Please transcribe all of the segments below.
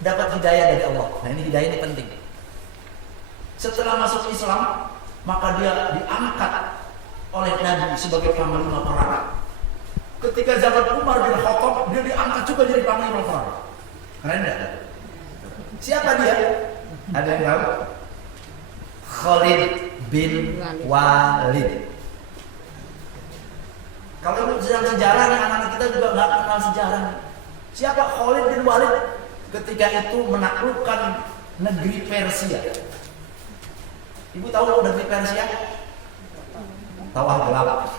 dapat hidayah dari Allah. Nah ini hidayah ini penting. Setelah masuk Islam, maka dia diangkat oleh Nabi sebagai panglima perang. Ketika zaman Umar bin Khattab, dia diangkat juga jadi panglima perang. Keren enggak? Siapa dia? Ada yang tahu? Khalid bin Walid. Kalau itu sejarah, anak-anak kita juga nggak kenal sejarah. Siapa Khalid bin Walid? Ketika itu menaklukkan negeri Persia. Ibu tahu negeri Persia? Tahu gelap.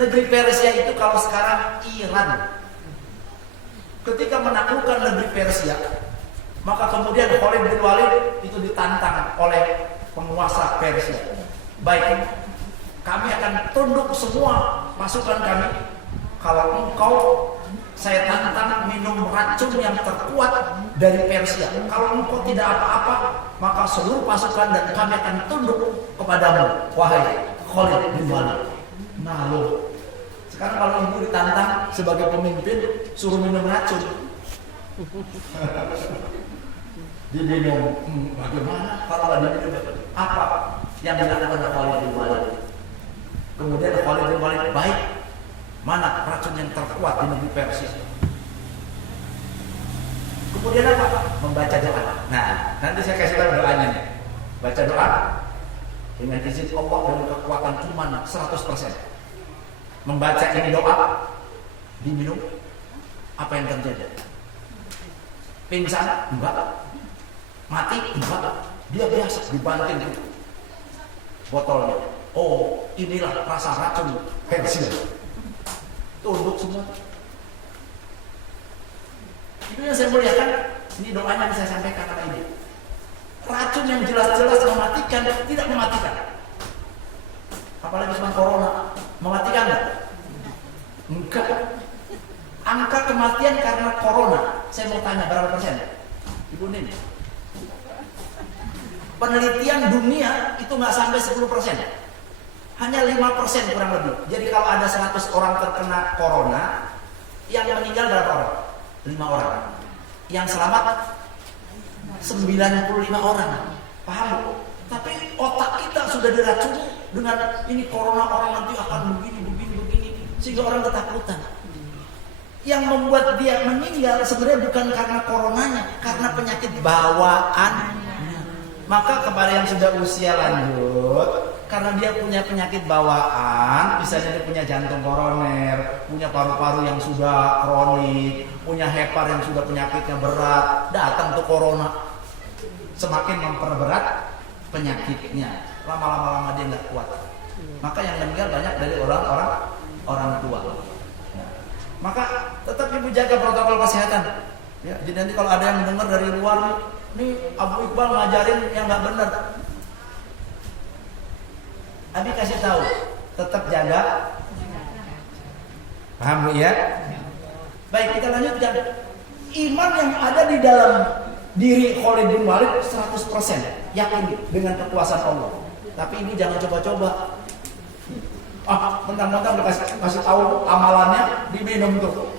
Negeri Persia itu kalau sekarang Iran. Ketika menaklukkan negeri Persia, maka kemudian Khalid bin Walid itu ditantang oleh penguasa Persia. Baik, kami akan tunduk semua pasukan kami kalau engkau, saya tantang, minum racun yang terkuat dari Persia. Kalau engkau tidak apa-apa, maka seluruh pasukan dan kami akan tunduk kepadamu, wahai Khalid bin Walid. Nah loh, sekarang kalau ibu ditantang sebagai pemimpin, suruh minum racun. Diminum, bagaimana kalau nggak diminum? Apa yang dilakukan oleh Khalid bin Walid? Kemudian Khalid bin Walid, baik, mana racun yang terkuat di negeri Persia? Kemudian apa? Membaca doa. Nah, nanti saya kasih tahu doanya nih. Baca doa dengan izin Allah dan kekuatan iman 100%. Membaca ini doa, diminum, apa yang terjadi? Pingsan? Enggak. Mati? Enggak. Dia biasa dibanting botolnya. Oh, inilah rasa racun Persia. Tunduk semua. Itu yang saya muliakan. Ini doanya yang saya sampaikan kata ini. Racun yang jelas-jelas mematikan, tidak mematikan. Apalagi cuma corona, mematikan enggak? Enggak. Angka kematian karena corona, saya mau tanya berapa persen? Ibu Nin. Penelitian dunia itu nggak sampai 10%. Hanya 5% kurang lebih. Jadi kalau ada 100 orang terkena corona, yang meninggal berapa orang? 5 orang. Yang selamat 95 orang. Paham? Tapi otak kita sudah diracuni dengan ini corona, orang nanti akan begini, sehingga orang ketakutan. Yang membuat dia meninggal sebenarnya bukan karena coronanya, karena penyakit bawaan. Maka kepada yang sudah usia lanjut, karena dia punya penyakit bawaan, misalnya dia punya jantung koroner, punya paru-paru yang sudah kronik, punya hepar yang sudah penyakitnya berat, datang tuh corona, semakin memperberat penyakitnya. Lama-lama dia nggak kuat. Maka yang meninggal banyak dari orang tua. Maka tetap ibu jaga protokol kesehatan. Ya, jadi nanti kalau ada yang mendengar dari luar nih Abu Iqbal ngajarin yang nggak benar, Abi kasih tahu, tetap jaga. Paham Bu ya? Baik, kita lanjutkan. Iman yang ada di dalam diri Khalid bin Walid 100% yakin dengan kekuasaan Allah. Tapi ibu jangan coba-coba. Mentang-mentang udah kasih tahu amalannya, diminum tuh.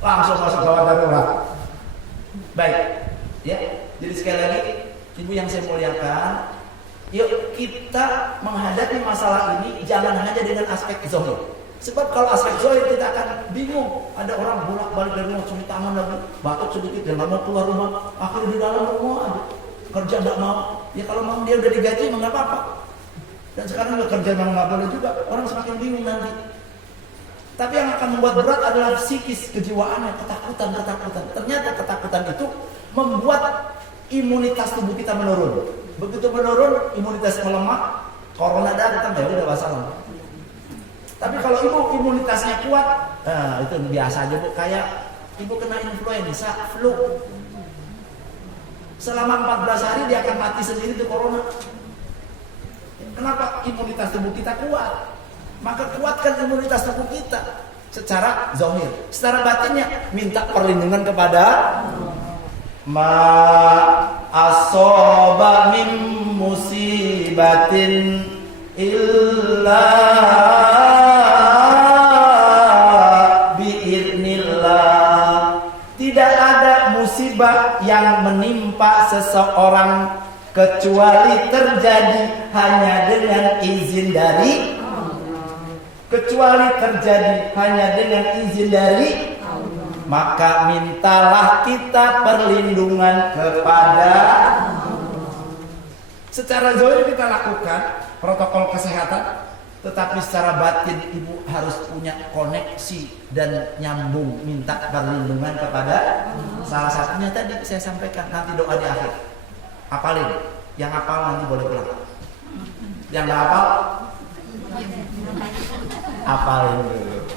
Langsung masuk gawat darurat. Baik, ya. Jadi sekali lagi, ibu yang saya muliakan, yuk kita menghadapi masalah ini jangan hanya dengan aspek zahir. Sebab kalau aspek zahir kita akan bingung. Ada orang bolak-balik dari rumah cuci tangan lagi, batuk sedikit dan nggak mau keluar rumah, akhirnya di dalam rumah ada kerja nggak mau. Ya kalau mau dia udah digaji nggak apa-apa. Dan sekarang udah kerja nggak boleh juga, orang semakin bingung nanti. Tapi yang akan membuat berat adalah psikis, kejiwaannya, ketakutan. Ternyata ketakutan itu membuat imunitas tubuh kita menurun. Begitu menurun, imunitas melemah, corona datang, ya udah masalah. Tapi kalau ibu imunitasnya kuat, itu biasa aja Bu. Kayak ibu kena influenza, flu. Selama 14 hari dia akan mati sendiri di corona. Kenapa? Imunitas tubuh kita kuat. Maka kuatkan imunitas tubuh kita secara zahir. Secara batinnya minta perlindungan kepada ma asoba min musibatin illa bi'idnillah musibah yang menimpa seseorang kecuali terjadi hanya dengan izin dari maka mintalah kita perlindungan kepada. Secara zahir kita lakukan protokol kesehatan, tetapi secara batin ibu harus punya koneksi dan nyambung minta perlindungan kepada. Salah satunya tadi saya sampaikan, nanti doa di akhir. Hafalin, yang hafal nanti boleh pulang. Yang nggak hafal, hafalin dulu.